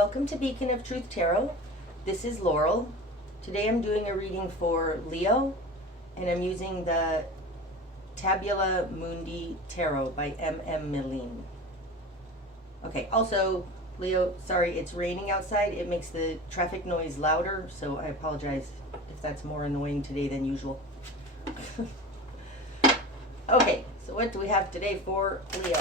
Welcome to Beacon of Truth Tarot. This is Laurel. Today I'm doing a reading for Leo, and I'm using the Tabula Mundi Tarot by Meleen. Okay, also, Leo, sorry, it's raining outside. It makes the traffic noise louder, so I apologize if that's more annoying today than usual. Okay, so what do we have today for Leo?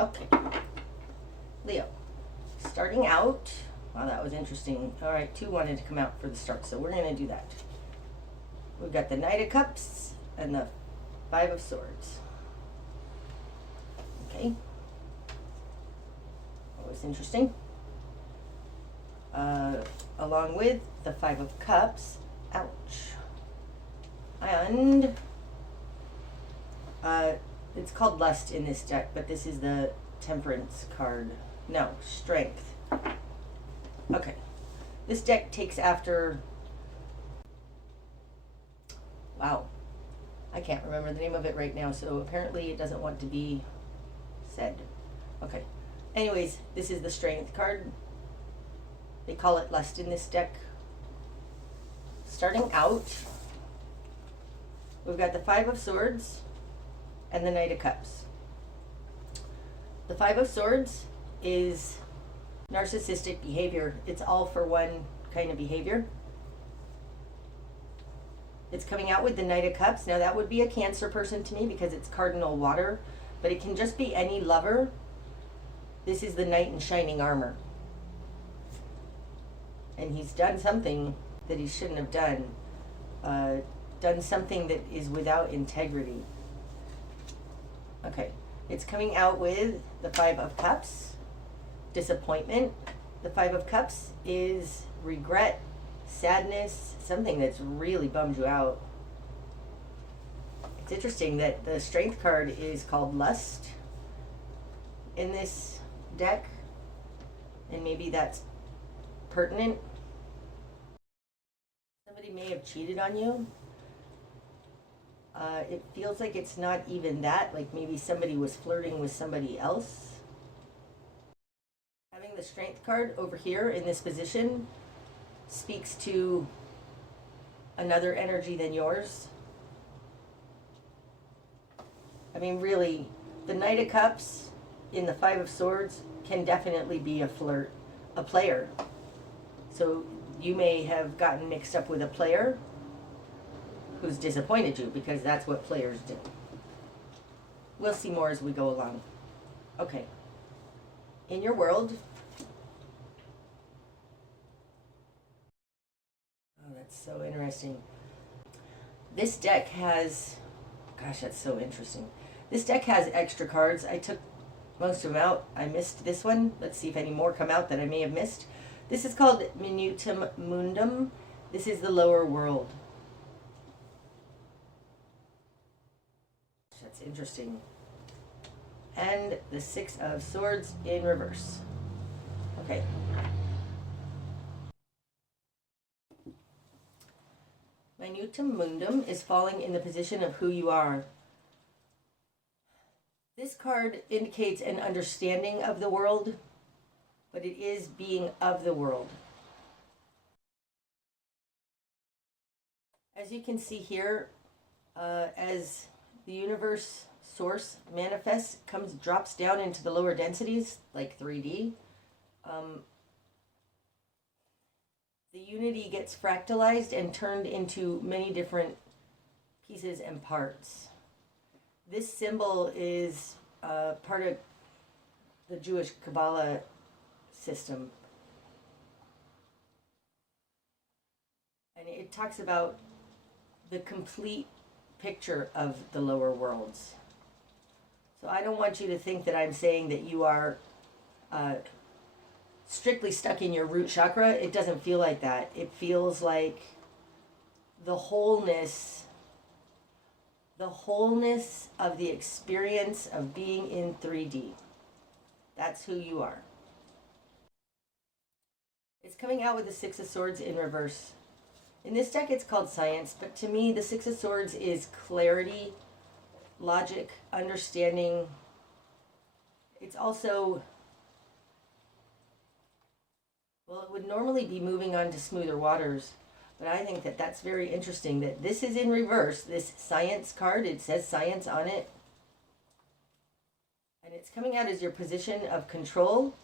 Okay, Leo, starting out, wow, that was interesting. All right, two wanted to come out for the start, so we're going to do that. We've got the Knight of Cups and the Five of Swords. Okay, that was interesting. Along with the Five of Cups, ouch. And it's called Lust in this deck, but this is the Temperance card. No, Strength. Okay. This deck takes after... Wow. I can't remember the name of it right now, so apparently it doesn't want to be said. Okay. Anyways, this is the Strength card. They call it Lust in this deck. Starting out, we've got the Five of Swords and the Knight of Cups. The Five of Swords is narcissistic behavior. It's all for one kind of behavior. It's coming out with the Knight of Cups. Now that would be a Cancer person to me because it's cardinal water, but it can just be any lover. This is the Knight in shining armor. And he's done something that he shouldn't have done. Done something that is without integrity. Okay, it's coming out with the Five of Cups, disappointment. The Five of Cups is regret, sadness, something that's really bummed you out. It's interesting that the Strength card is called Lust in this deck, and maybe that's pertinent. Somebody may have cheated on you. It feels like it's not even that, like maybe somebody was flirting with somebody else. Having the Strength card over here in this position speaks to another energy than yours. I mean, really, the Knight of Cups in the Five of Swords can definitely be a flirt, a player. So you may have gotten mixed up with a player who's disappointed you, because that's what players do. We'll see more as we go along. Okay. In your world. Oh, that's so interesting. This deck has, gosh, that's so interesting. This deck has extra cards. I took most of them out. I missed this one. Let's see if any more come out that I may have missed. This is called Minutum Mundum. This is the lower world. That's interesting. And the Six of Swords in reverse. Okay. Minutum Mundum is falling in the position of who you are. This card indicates an understanding of the world, but it is being of the world. As you can see here, as the universe source manifests, drops down into the lower densities, like 3D, the unity gets fractalized and turned into many different pieces and parts. This symbol is part of the Jewish Kabbalah system. And it talks about the complete picture of the lower worlds. So I don't want you to think that I'm saying that you are strictly stuck in your root chakra. It doesn't feel like that. It feels like the wholeness of the experience of being in 3D. That's who you are. It's coming out with the Six of Swords in reverse. In this deck, it's called Science, but to me, the Six of Swords is clarity, logic, understanding. It's also, well, it would normally be moving on to smoother waters, but I think that that's very interesting that this is in reverse. This Science card, it says Science on it. And it's coming out as your position of control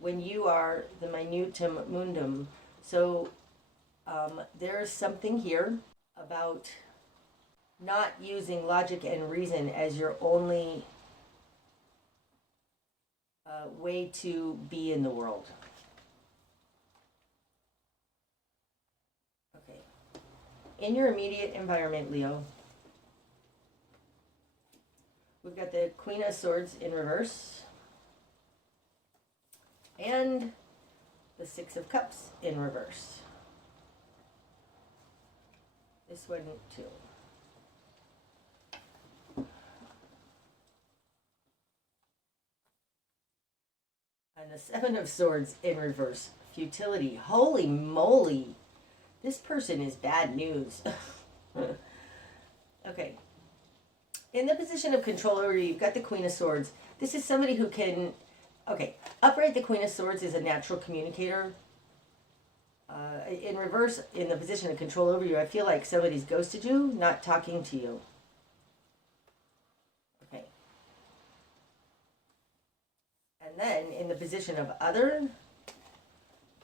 when you are the minutum mundum. So there's something here about not using logic and reason as your only way to be in the world. Okay. In your immediate environment, Leo, we've got the Queen of Swords in reverse and the Six of Cups in reverse. This one too. And the Seven of Swords in reverse. Futility. Holy moly. This person is bad news. Okay. In the position of control over you, you've got the Queen of Swords. This is somebody who can... Okay. Upright, the Queen of Swords is a natural communicator. In reverse, in the position of control over you, I feel like somebody's ghosted you, not talking to you. Okay. And then, in the position of other,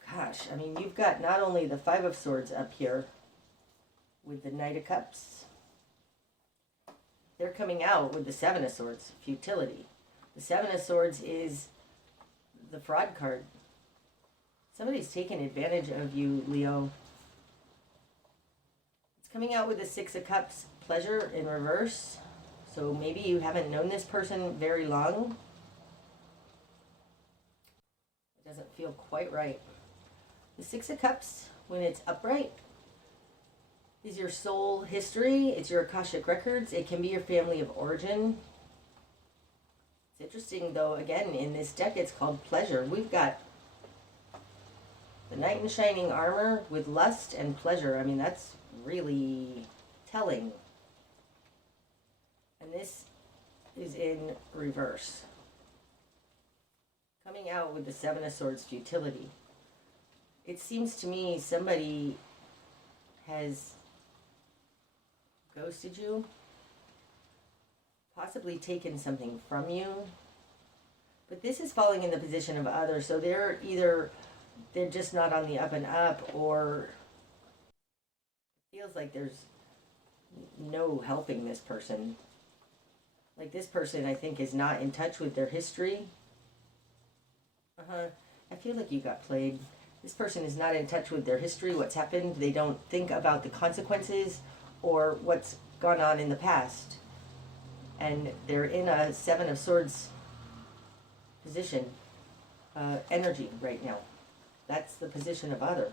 gosh, I mean, you've got not only the Five of Swords up here with the Knight of Cups, they're coming out with the Seven of Swords, futility. The Seven of Swords is the fraud card. Somebody's taking advantage of you, Leo. It's coming out with the Six of Cups, pleasure in reverse. So maybe you haven't known this person very long. It doesn't feel quite right. The Six of Cups, when it's upright, is your soul history. It's your Akashic records. It can be your family of origin. It's interesting, though, again, in this deck, it's called pleasure. We've got the Knight in Shining Armor with lust and pleasure. I mean, that's really telling. And this is in reverse. Coming out with the Seven of Swords, futility. It seems to me somebody has ghosted you, possibly taken something from you. But this is falling in the position of others, so they're just not on the up and up, or it feels like there's no helping this person. Like this person, I think, is not in touch with their history. I feel like you got played. This person is not in touch with their history, what's happened. They don't think about the consequences or what's gone on in the past. And they're in a Seven of Swords position, energy right now. That's the position of other.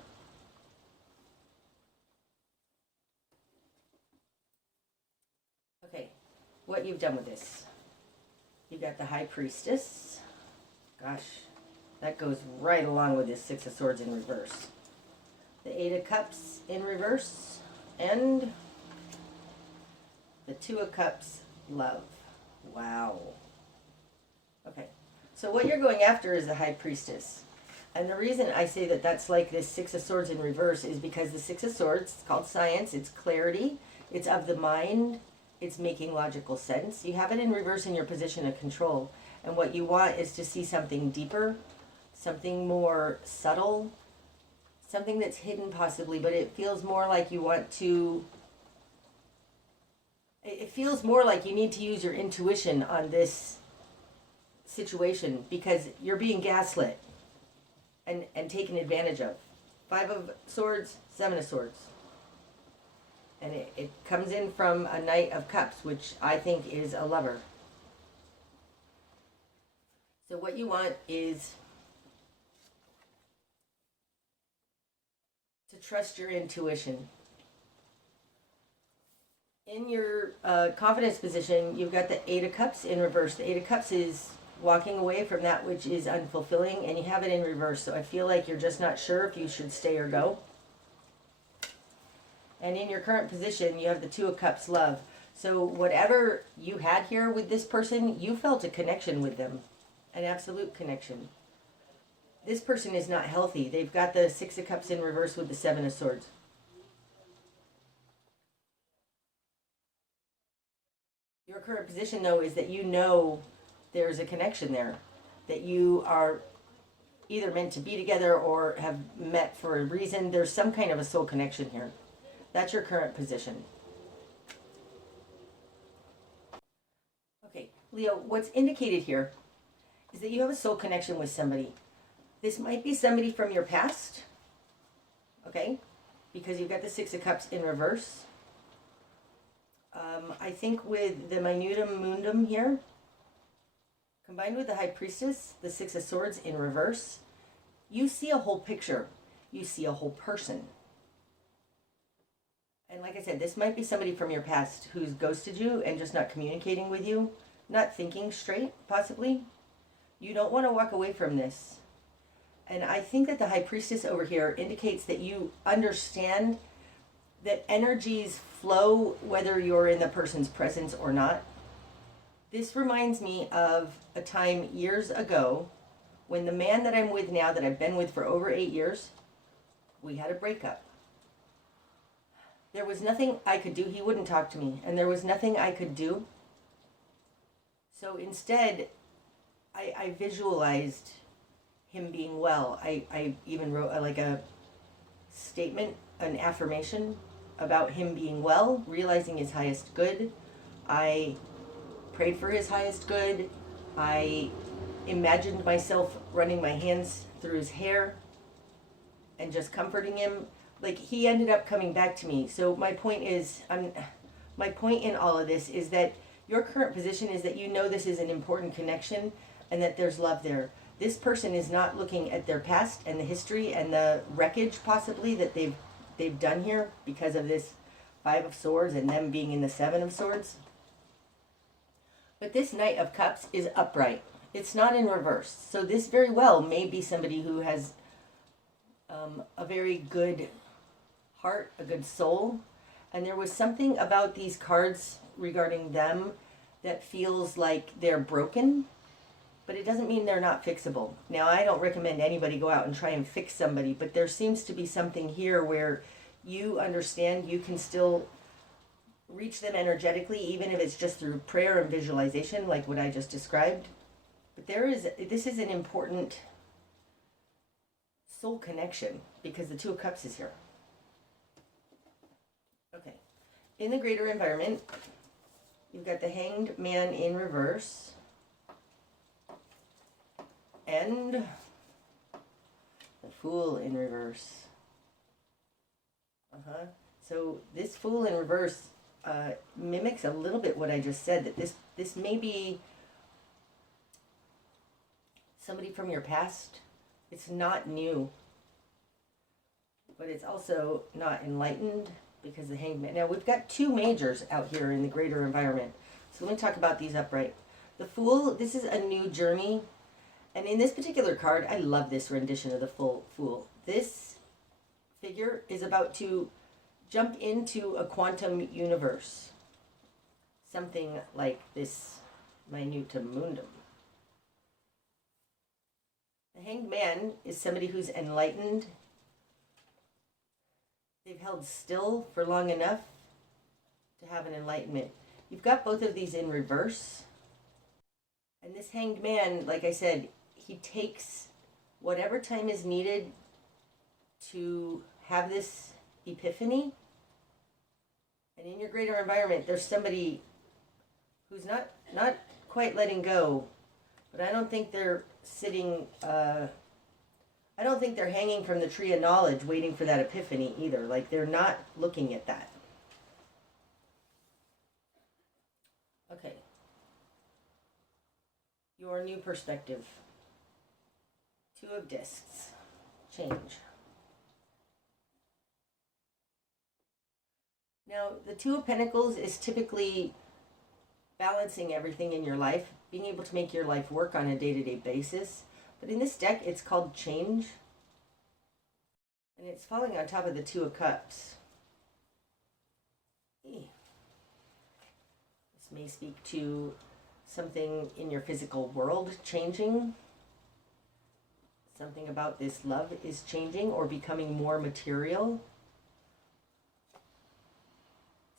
Okay, what you've done with this. You got the High Priestess. Gosh, that goes right along with this Six of Swords in reverse. The Eight of Cups in reverse. And the Two of Cups, love. Wow. Okay, so what you're going after is the High Priestess. And the reason I say that that's like this Six of Swords in reverse is because the Six of Swords, it's called science, it's clarity, it's of the mind, it's making logical sense. You have it in reverse in your position of control. And what you want is to see something deeper, something more subtle, something that's hidden possibly, but it feels more like you want to... It feels more like you need to use your intuition on this situation because you're being gaslit and taken advantage of. Five of Swords, Seven of Swords. And it comes in from a Knight of Cups, which I think is a lover. So what you want is to trust your intuition. In your confidence position, you've got the Eight of Cups in reverse. The Eight of Cups is walking away from that which is unfulfilling, and you have it in reverse. So I feel like you're just not sure if you should stay or go. And in your current position, you have the Two of Cups, love. So whatever you had here with this person, you felt a connection with them, an absolute connection. This person is not healthy. They've got the Six of Cups in reverse with the Seven of Swords. Your current position, though, is that you know there's a connection there, that you are either meant to be together or have met for a reason. There's some kind of a soul connection here. That's your current position. Okay, Leo, what's indicated here is that you have a soul connection with somebody. This might be somebody from your past, okay, because you've got the Six of Cups in reverse. I think with the minutum mundum here, combined with the High Priestess, the Six of Swords in reverse, you see a whole picture. You see a whole person. And like I said, this might be somebody from your past who's ghosted you and just not communicating with you, not thinking straight, possibly. You don't want to walk away from this. And I think that the High Priestess over here indicates that you understand that energies flow whether you're in the person's presence or not. This reminds me of a time years ago when the man that I'm with now, that I've been with for over 8 years, we had a breakup. There was nothing I could do. He wouldn't talk to me, and there was nothing I could do. So instead, I visualized him being well. I even wrote like a statement, an affirmation about him being well, realizing his highest good. I prayed for his highest good. I imagined myself running my hands through his hair and just comforting him. Like, he ended up coming back to me. So my point is, my point in all of this is that your current position is that you know this is an important connection and that there's love there. This person is not looking at their past and the history and the wreckage possibly that they've done here because of this Five of Swords and them being in the Seven of Swords. But this Knight of Cups is upright. It's not in reverse. So this very well may be somebody who has a very good heart, a good soul. And there was something about these cards regarding them that feels like they're broken, but it doesn't mean they're not fixable. Now, I don't recommend anybody go out and try and fix somebody, but there seems to be something here where you understand you can still reach them energetically, even if it's just through prayer and visualization, like what I just described. But this is an important soul connection because the Two of Cups is here. Okay. In the greater environment, you've got the Hanged Man in reverse. And the Fool in reverse. So this Fool in reverse mimics a little bit what I just said, that this may be somebody from your past. It's not new, but it's also not enlightened because the Hanged Man. Now, we've got two majors out here in the greater environment. So let me talk about these upright. The Fool, this is a new journey. And in this particular card, I love this rendition of the Fool. This figure is about to jump into a quantum universe. Something like this minutum mundum. The Hanged Man is somebody who's enlightened. They've held still for long enough to have an enlightenment. You've got both of these in reverse. And this Hanged Man, like I said, he takes whatever time is needed to have this epiphany. And in your greater environment, there's somebody who's not quite letting go, but I don't think they're sitting, I don't think they're hanging from the tree of knowledge waiting for that epiphany either. Like, they're not looking at that. Okay. Your new perspective. Two of Discs. Change. Now, the Two of Pentacles is typically balancing everything in your life, being able to make your life work on a day-to-day basis. But in this deck, it's called Change. And it's falling on top of the Two of Cups. may speak to something in your physical world changing. Something about this love is changing or becoming more material.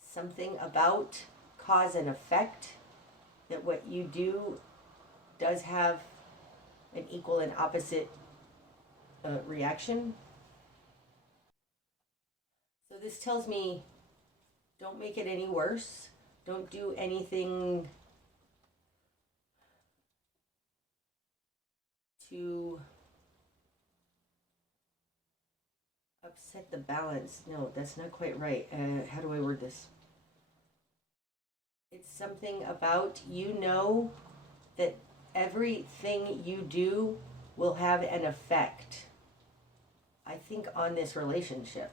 Something about cause and effect, that what you do does have an equal and opposite reaction. So this tells me, don't make it any worse. Don't do anything to upset the balance. No, that's not quite right. How do I word this? It's something about, you know, that everything you do will have an effect, I think, on this relationship.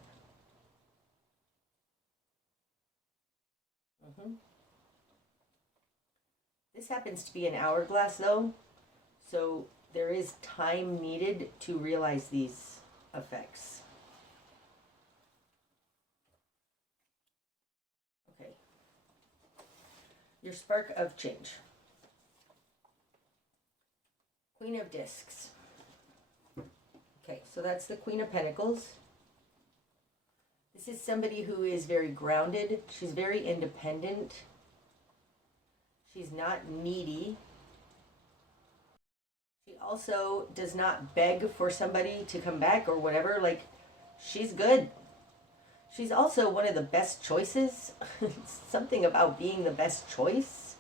This happens to be an hourglass, though, so there is time needed to realize these effects. Okay. Your spark of change. Queen of Discs. Okay, so that's the Queen of Pentacles. This is somebody who is very grounded. She's very independent. She's not needy. She also does not beg for somebody to come back or whatever. Like, she's good. She's also one of the best choices. Something about being the best choice.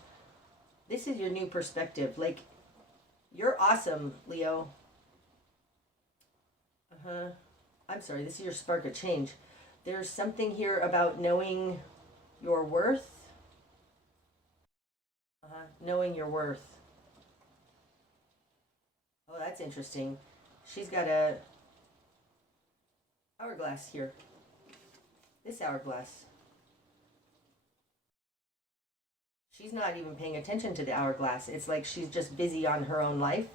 This is your new perspective. Like, you're awesome, Leo. I'm sorry, this is your spark of change. There's something here about knowing your worth. Knowing your worth. Oh, that's interesting. She's got a hourglass here. This hourglass. She's not even paying attention to the hourglass. It's like she's just busy on her own life.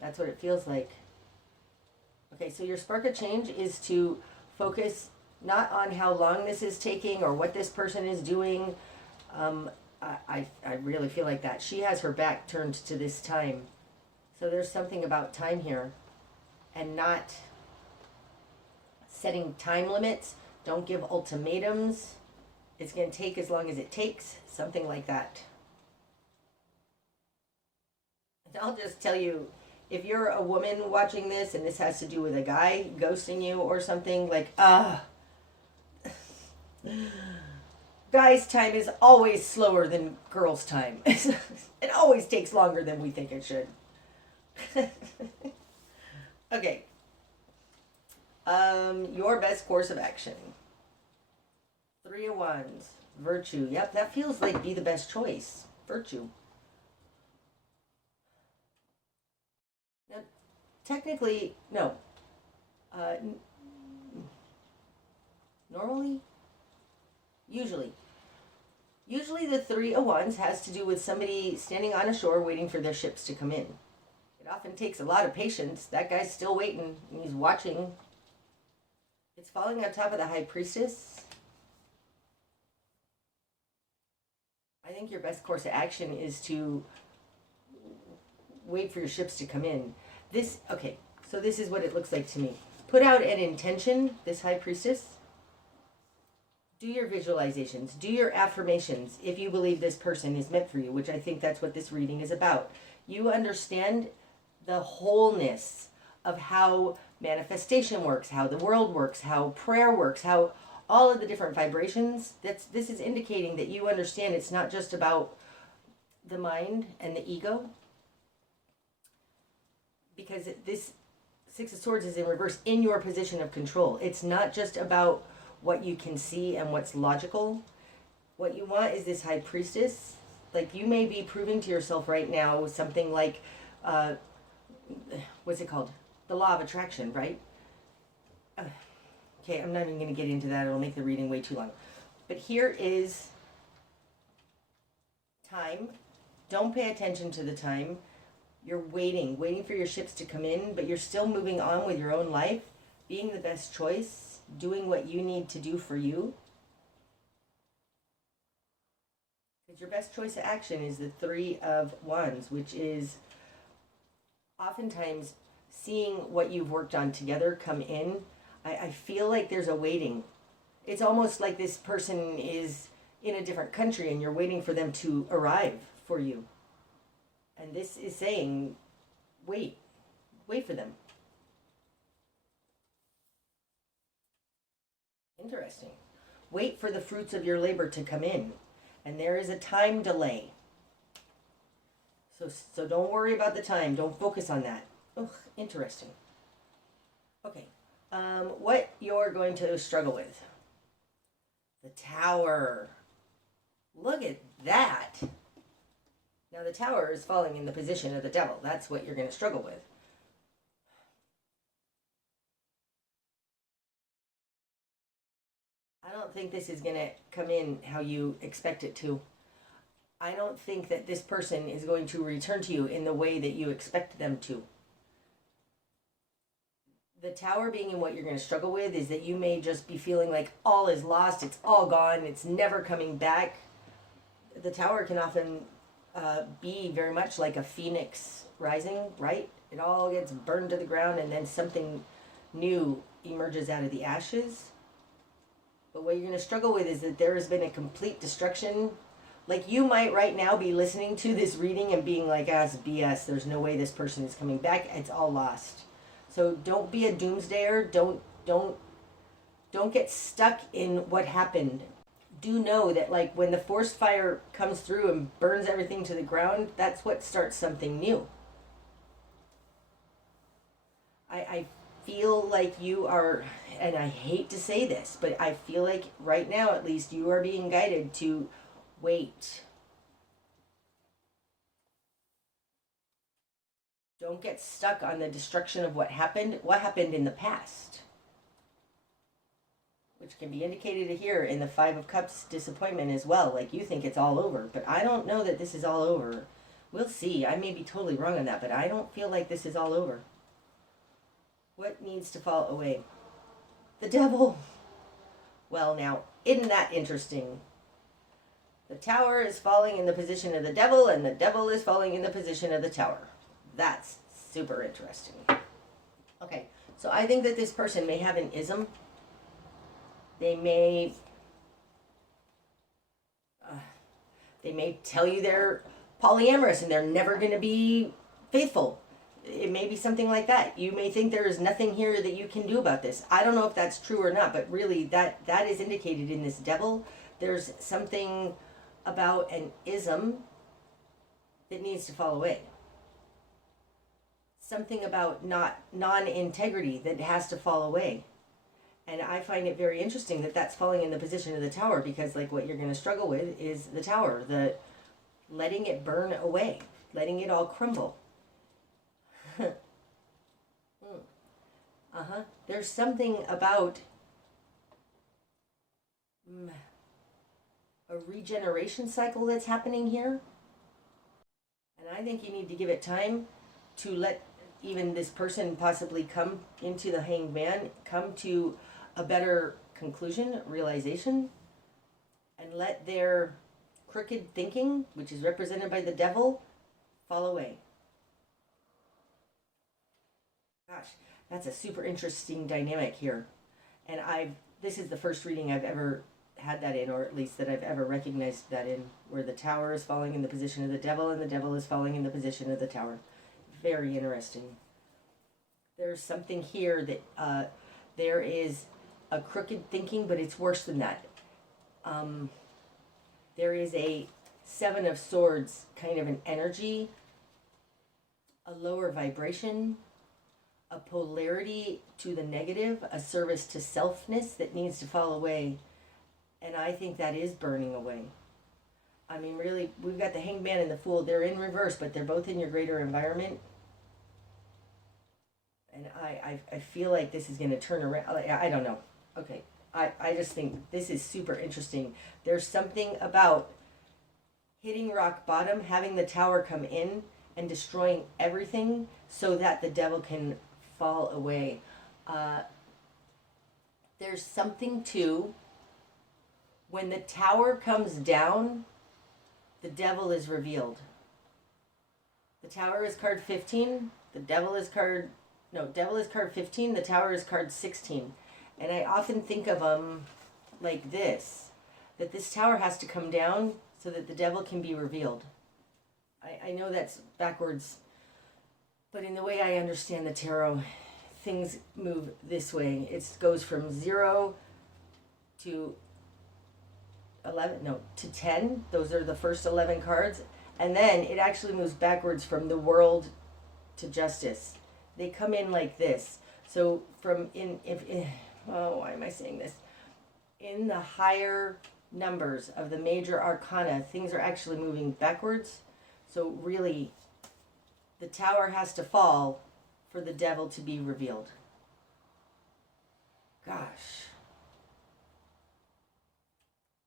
That's what it feels like. Okay, so your spark of change is to focus not on how long this is taking or what this person is doing. I really feel like that. She has her back turned to this time. So there's something about time here. And not setting time limits. Don't give ultimatums. It's going to take as long as it takes. Something like that. And I'll just tell you, if you're a woman watching this and this has to do with a guy ghosting you or something, like, guys' time is always slower than girls' time. It always takes longer than we think it should. Okay. Your best course of action. 3 of Wands. Virtue. Yep, that feels like be the best choice. Virtue. Now, technically, no. Normally? Usually the 3 of Wands has to do with somebody standing on a shore waiting for their ships to come in. It often takes a lot of patience. That guy's still waiting and he's watching. It's falling on top of the High Priestess. I think your best course of action is to wait for your ships to come in. Okay, so this is what it looks like to me. Put out an intention, this High Priestess. Do your visualizations, do your affirmations if you believe this person is meant for you, which I think that's what this reading is about. You understand the wholeness of how manifestation works, how the world works, how prayer works, how all of the different vibrations. This is indicating that you understand it's not just about the mind and the ego. Because this 6 of Swords is in reverse in your position of control. It's not just about what you can see and what's logical. What you want is this High Priestess. Like, you may be proving to yourself right now something like, what's it called? The law of attraction, right? Okay, I'm not even going to get into that. It'll make the reading way too long. But here is time. Don't pay attention to the time. You're waiting for your ships to come in, but you're still moving on with your own life, being the best choice, doing what you need to do for you. Because your best choice of action is the Three of Wands, which is oftentimes seeing what you've worked on together come in. I feel like there's a waiting. It's almost like this person is in a different country and you're waiting for them to arrive for you. And this is saying, wait for them. Interesting. Wait for the fruits of your labor to come in. And there is a time delay. So don't worry about the time. Don't focus on that. Ugh, interesting. Okay. What you're going to struggle with. The Tower. Look at that. Now the Tower is falling in the position of the Devil. That's what you're going to struggle with. I don't think this is going to come in how you expect it to. I don't think that this person is going to return to you in the way that you expect them to. The Tower being in what you're going to struggle with is that you may just be feeling like all is lost, it's all gone, it's never coming back. The Tower can often be very much like a phoenix rising, right? It all gets burned to the ground and then something new emerges out of the ashes. But what you're going to struggle with is that there has been a complete destruction. Like you might right now be listening to this reading and being like, ah, it's BS. There's no way this person is coming back. It's all lost. So don't be a doomsdayer. Don't get stuck in what happened. Do know that like when the forest fire comes through and burns everything to the ground, that's what starts something new. I feel like you are, and I hate to say this, but I feel like right now at least you are being guided to wait. Don't get stuck on the destruction of what happened in the past. Which can be indicated here in the Five of Cups disappointment as well. Like you think it's all over, but I don't know that this is all over. We'll see. I may be totally wrong on that, but I don't feel like this is all over. What needs to fall away? The Devil. Well, now, isn't that interesting? The Tower is falling in the position of the Devil, and the Devil is falling in the position of the Tower. That's super interesting. Okay, so I think that this person may have an ism. They may tell you they're polyamorous and they're never going to be faithful. It may be something like that. You may think there is nothing here that you can do about this. I don't know if that's true or not, but really that is indicated in this Devil. There's something about an ism that needs to fall away. Something about non-integrity that has to fall away. And I find it very interesting that that's falling in the position of the Tower, because like what you're going to struggle with is the Tower, the letting it burn away, letting it all crumble. There's something about a regeneration cycle that's happening here. And I think you need to give it time to let even this person possibly come into the Hanged Man, come to a better conclusion, realization, and let their crooked thinking, which is represented by the Devil, fall away. Gosh, that's a super interesting dynamic here. And this is the first reading I've ever had that in, or at least that I've ever recognized that in, where the Tower is falling in the position of the Devil and the Devil is falling in the position of the Tower. Very interesting. There's something here that there is a crooked thinking, but it's worse than that. There is a Seven of Swords kind of an energy, a lower vibration, a polarity to the negative, a service to selfness that needs to fall away. And I think that is burning away. I mean, really, we've got the Hanged Man and the Fool. They're in reverse, but they're both in your greater environment. And I feel like this is going to turn around. I don't know. Okay. I just think this is super interesting. There's something about hitting rock bottom, having the Tower come in and destroying everything so that the Devil can fall away. There's something too, when the Tower comes down, the devil is revealed. The Tower is card 15. Devil is card 15. The Tower is card 16. And I often think of them like this, that this tower has to come down so that the devil can be revealed. I know that's backwards, but in the way I understand the tarot, things move this way. It goes from 0 to 10. Those are the first 11 cards. And then it actually moves backwards from the world to justice. They come in like this. So why am I saying this? In the higher numbers of the major arcana, things are actually moving backwards. So really, the tower has to fall for the devil to be revealed. Gosh.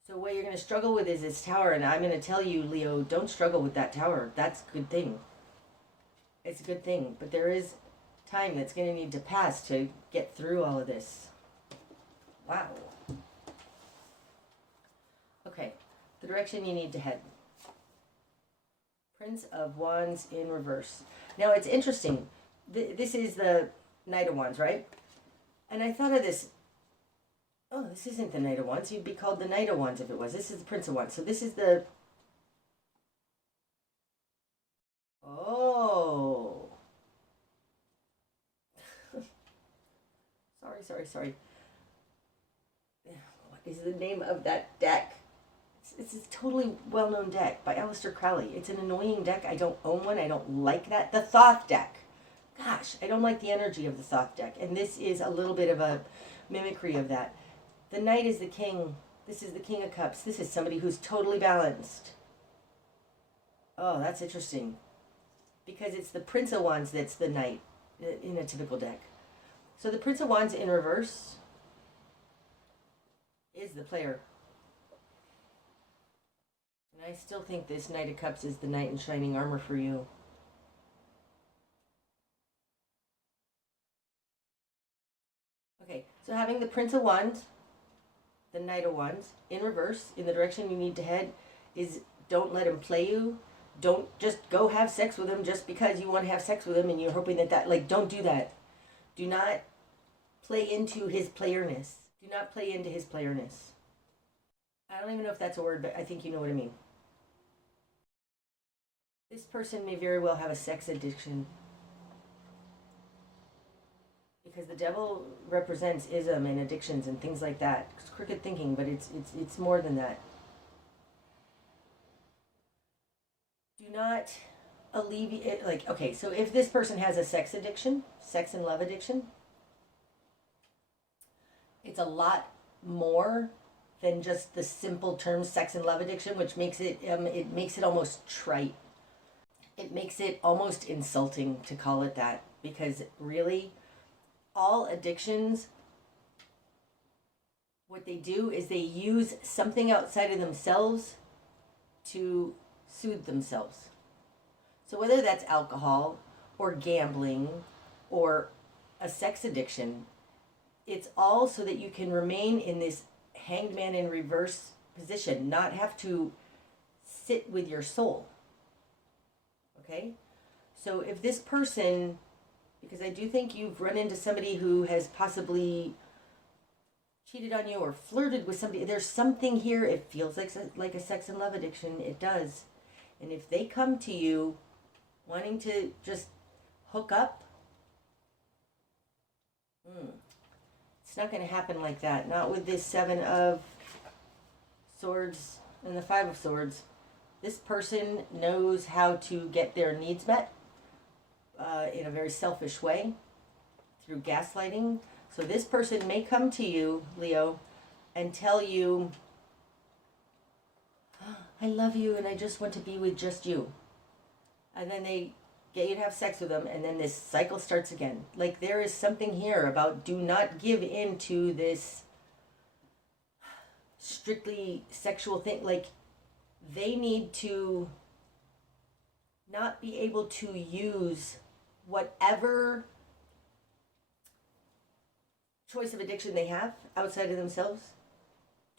So what you're going to struggle with is this tower, and I'm going to tell you, Leo, don't struggle with that tower. That's a good thing. It's a good thing, but there is time that's going to need to pass to get through all of this. Wow. Okay, the direction you need to head. Prince of Wands in reverse. Now it's interesting. This is the Knight of Wands, right? And I thought of this. Oh, this isn't the Knight of Wands. You'd be called the Knight of Wands if it was. This is the Prince of Wands. So this is the... Oh. Sorry. What is the name of that deck? It's a totally well-known deck by Aleister Crowley. It's an annoying deck. I don't own one. I don't like that. The Thoth deck. Gosh, I don't like the energy of the Thoth deck. And this is a little bit of a mimicry of that. The Knight is the King. This is the King of Cups. This is somebody who's totally balanced. Oh, that's interesting. Because it's the Prince of Wands that's the Knight in a typical deck. So the Prince of Wands in reverse is the player. And I still think this Knight of Cups is the Knight in shining armor for you. Okay, so having the Prince of Wands, the Knight of Wands, in reverse, in the direction you need to head, is don't let him play you. Don't just go have sex with him just because you want to have sex with him and you're hoping that, don't do that. Do not play into his playerness. Do not play into his playerness. I don't even know if that's a word, but I think you know what I mean. This person may very well have a sex addiction. Because the devil represents ism and addictions and things like that. It's crooked thinking, but it's more than that. Do not alleviate, okay, so if this person has a sex addiction, sex and love addiction, it's a lot more than just the simple term sex and love addiction, which makes it almost trite. It makes it almost insulting to call it that, because really, all addictions, what they do is they use something outside of themselves to soothe themselves. So whether that's alcohol or gambling or a sex addiction, it's all so that you can remain in this hanged man in reverse position, not have to sit with your soul. Okay? So if this person, because I do think you've run into somebody who has possibly cheated on you or flirted with somebody, there's something here, it feels like a sex and love addiction, it does. And if they come to you wanting to just hook up, it's not going to happen like that. Not with this 7 of Swords and the 5 of Swords. This person knows how to get their needs met in a very selfish way through gaslighting. So this person may come to you, Leo, and tell you, I love you and I just want to be with just you. And then they get you to have sex with them, and then this cycle starts again. Like, there is something here about do not give in to this strictly sexual thing. Like, they need to not be able to use whatever choice of addiction they have outside of themselves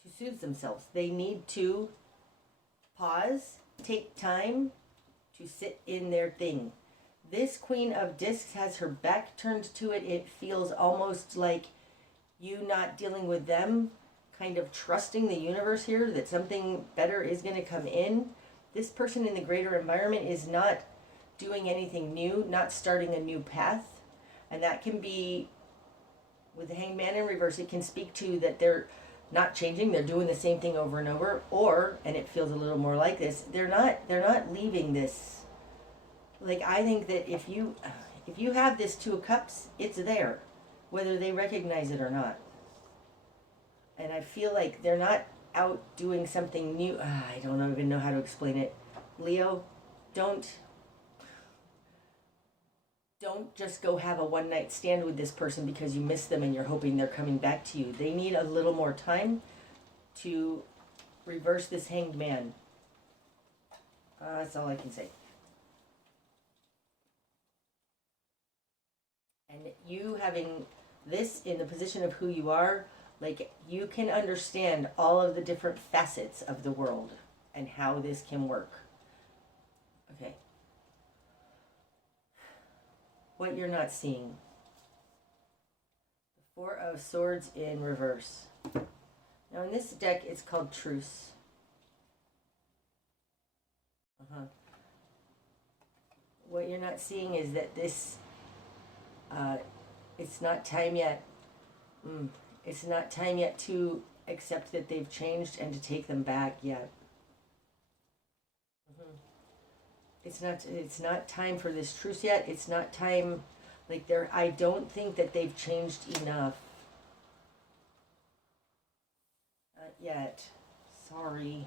to soothe themselves. They need to pause take time to sit in their thing. This Queen of Discs has her back turned to it. It feels almost like you not dealing with them, kind of trusting the universe here that something better is going to come in. This person in the greater environment is not doing anything new, not starting a new path. And that can be, with the Hanged Man in reverse, it can speak to that they're not changing, they're doing the same thing over and over, or, and it feels a little more like this, they're not leaving this. Like, I think that if you have this Two of Cups, it's there, whether they recognize it or not. And I feel like they're not out doing something new. I don't even know how to explain it. Leo, don't just go have a one-night stand with this person because you miss them and you're hoping they're coming back to you. They need a little more time to reverse this Hanged Man. That's all I can say. And you having this in the position of who you are, like, you can understand all of the different facets of the world and how this can work. Okay. What you're not seeing. The Four of Swords in reverse. Now in this deck, it's called Truce. What you're not seeing is that this, it's not time yet. It's not time yet to accept that they've changed and to take them back yet. It's not time for this truce yet. It's not time, like, I don't think that they've changed enough. Not yet. Sorry.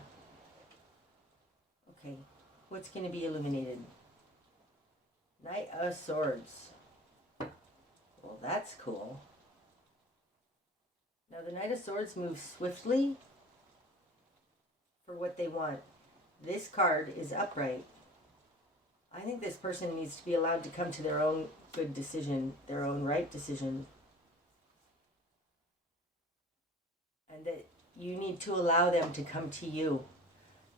Okay. What's going to be illuminated? Knight of Swords. Well, that's cool. Now the Knight of Swords moves swiftly for what they want. This card is upright. I think this person needs to be allowed to come to their own good decision, their own right decision. And that you need to allow them to come to you.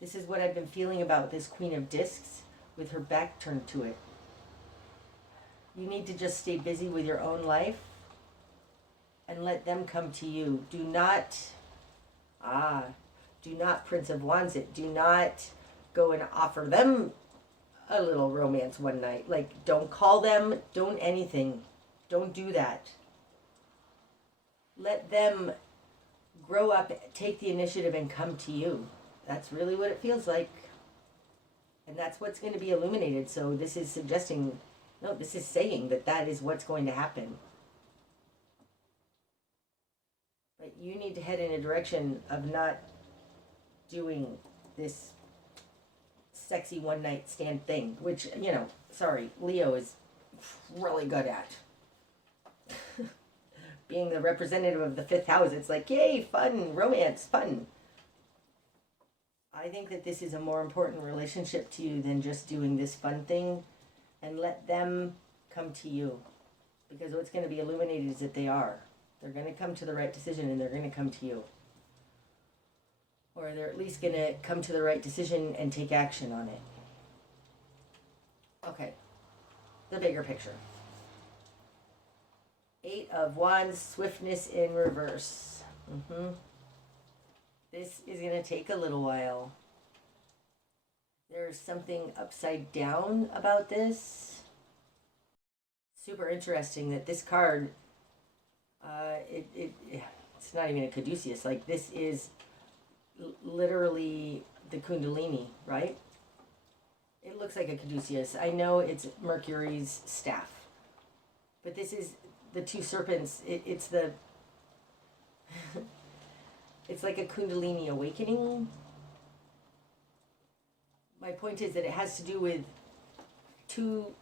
This is what I've been feeling about this Queen of Discs with her back turned to it. You need to just stay busy with your own life and let them come to you. Do not Prince of Wands it. Do not go and offer them a little romance one night. Like, don't call them, don't anything. Don't do that. Let them grow up, take the initiative, and come to you. That's really what it feels like. And that's what's going to be illuminated. So this is suggesting, no, this is saying that that is what's going to happen. But you need to head in a direction of not doing this sexy one-night stand thing, which, you know, sorry, Leo is really good at. Being the representative of the fifth house, it's like, yay, fun, romance, fun. I think that this is a more important relationship to you than just doing this fun thing, and let them come to you. Because what's going to be illuminated is that they are. They're going to come to the right decision, and they're going to come to you. Or they're at least going to come to the right decision and take action on it. Okay. The bigger picture. 8 of Wands, swiftness in reverse. This is going to take a little while. There's something upside down about this. Super interesting that this card, it's not even a caduceus. Like, this is literally the Kundalini, right? It looks like a caduceus. I know it's Mercury's staff, but this is the two serpents. It's the it's like a Kundalini awakening. My point is that it has to do with two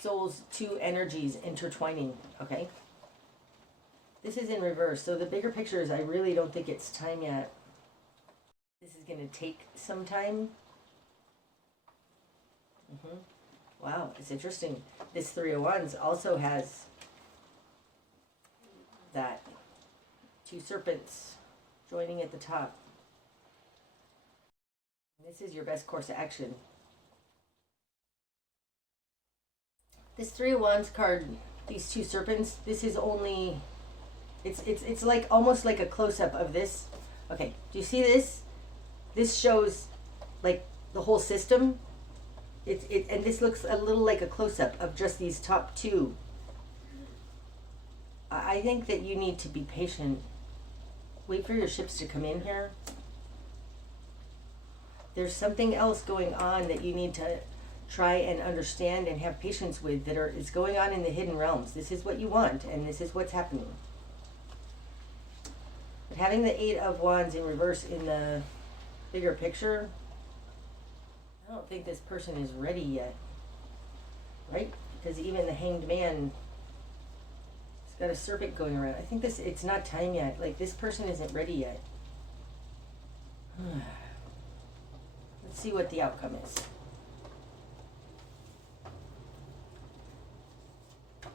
souls, two energies intertwining, okay? This is in reverse, so the bigger picture is I really don't think it's time yet. This is going to take some time. Wow, it's interesting. This 3 of Wands also has that 2 serpents joining at the top. This is your best course of action. This Three of Wands card, these two serpents, this is only, it's like almost like a close-up of this. Okay, do you see this? This shows like the whole system. And this looks a little like a close-up of just these top two. I think that you need to be patient. Wait for your ships to come in here. There's something else going on that you need to try and understand and have patience with is going on in the hidden realms. This is what you want, and this is what's happening. But having the Eight of Wands in reverse in the bigger picture, I don't think this person is ready yet, right? Because even the Hanged Man has got a serpent going around. I think it's not time yet. Like, this person isn't ready yet. Let's see what the outcome is.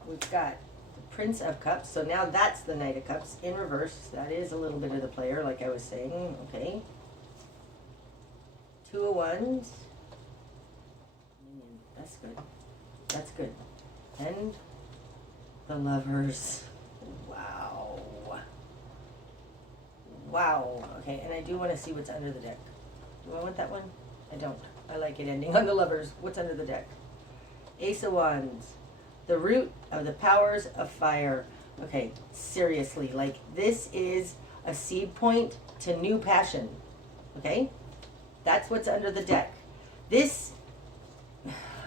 We've got the Prince of Cups. So now that's the Knight of Cups in reverse. That is a little bit of the player, like I was saying. Okay. Two of Wands. That's good. That's good. And the Lovers. Wow. Wow. Okay, and I do want to see what's under the deck. Do I want that one? I don't. I like it ending on the Lovers. What's under the deck? Ace of Wands. The root of the powers of fire. Okay, seriously, like, this is a seed point to new passion. Okay? That's what's under the deck. This,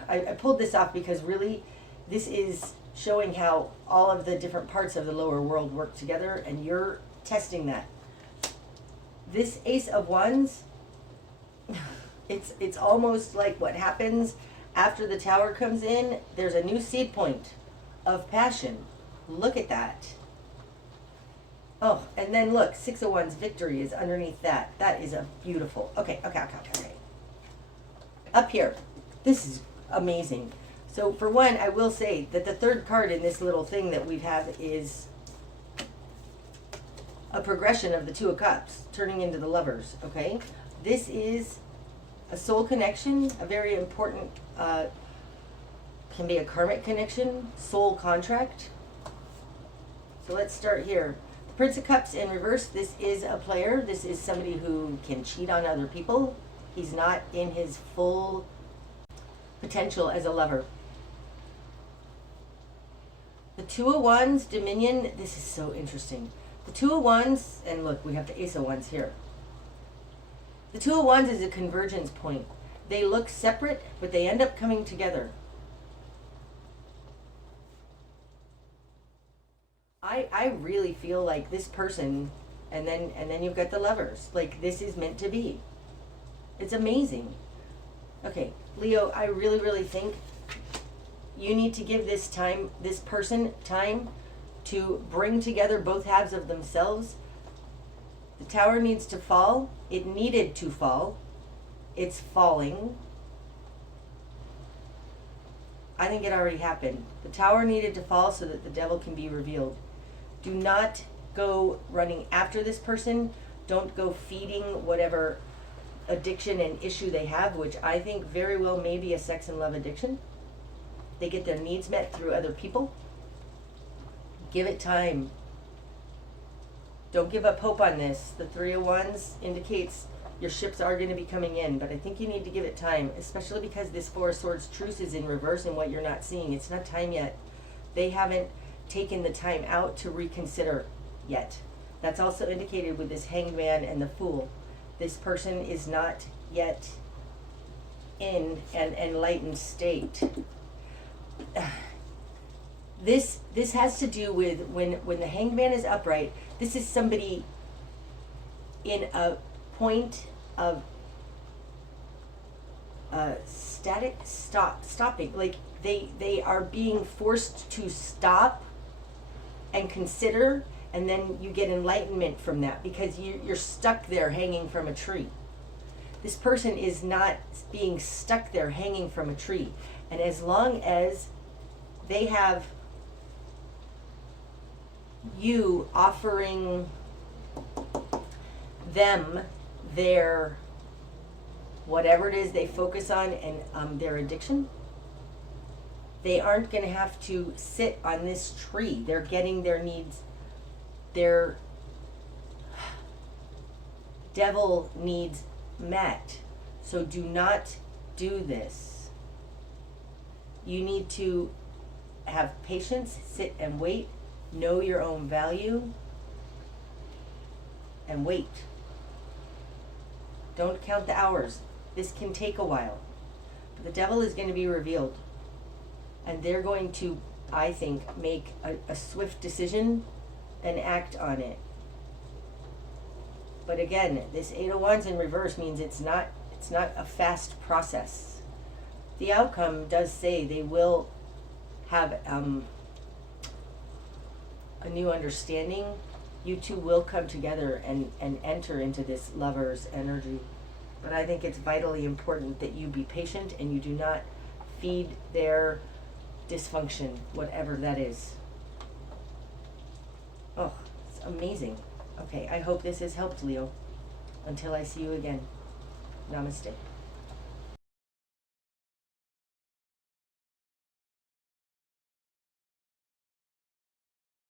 I pulled this off because really, this is showing how all of the different parts of the lower world work together, and you're testing that. This Ace of Wands, it's almost like what happens after the Tower comes in. There's a new seed point of passion. Look at that. Oh, and then look, Six of Wands, victory is underneath that. That is a beautiful. Okay. Up here, this is amazing. So for one, I will say that the third card in this little thing that we have is a progression of the Two of Cups turning into the Lovers. Okay, this is a soul connection, a very important, can be a karmic connection, soul contract. So let's start here. Prince of Cups in reverse, this is a player. This is somebody who can cheat on other people. He's not in his full potential as a lover. The Two of Wands, Dominion, this is so interesting. The Two of Wands, and look, we have the Ace of Wands here. The Two of Wands is a convergence point. They look separate, but they end up coming together. I really feel like this person, and then you've got the Lovers. Like, this is meant to be. It's amazing. Okay, Leo, I really think you need to give this person time to bring together both halves of themselves. The Tower needs to fall. It needed to fall. It's falling. I think it already happened. The Tower needed to fall so that the devil can be revealed. Do not go running after this person. Don't go feeding whatever addiction and issue they have, which I think very well may be a sex and love addiction. They get their needs met through other people. Give it time. Don't give up hope on this. The Three of Wands indicates your ships are going to be coming in, but I think you need to give it time, especially because this Four of Swords truce is in reverse and what you're not seeing. It's not time yet. They haven't taken the time out to reconsider yet. That's also indicated with this Hanged Man and the Fool. This person is not yet in an enlightened state. This has to do with when the Hanged Man is upright. This is somebody in a point of stopping. Like they are being forced to stop and consider, and then you get enlightenment from that because you're stuck there hanging from a tree. This person is not being stuck there hanging from a tree, and as long as they have you offering them their whatever it is they focus on and their addiction, they aren't going to have to sit on this tree. They're getting their needs, their devil needs met. So do not do this. You need to have patience, sit and wait, know your own value, and wait. Don't count the hours. This can take a while. But the devil is going to be revealed. And they're going to, I think, make a swift decision and act on it. But again, this Eight of Wands in reverse means it's not a fast process. The outcome does say they will have a new understanding. You two will come together and enter into this lover's energy. But I think it's vitally important that you be patient and you do not feed their dysfunction, whatever that is. Oh, it's amazing. Okay, I hope this has helped, Leo. Until I see you again. Namaste.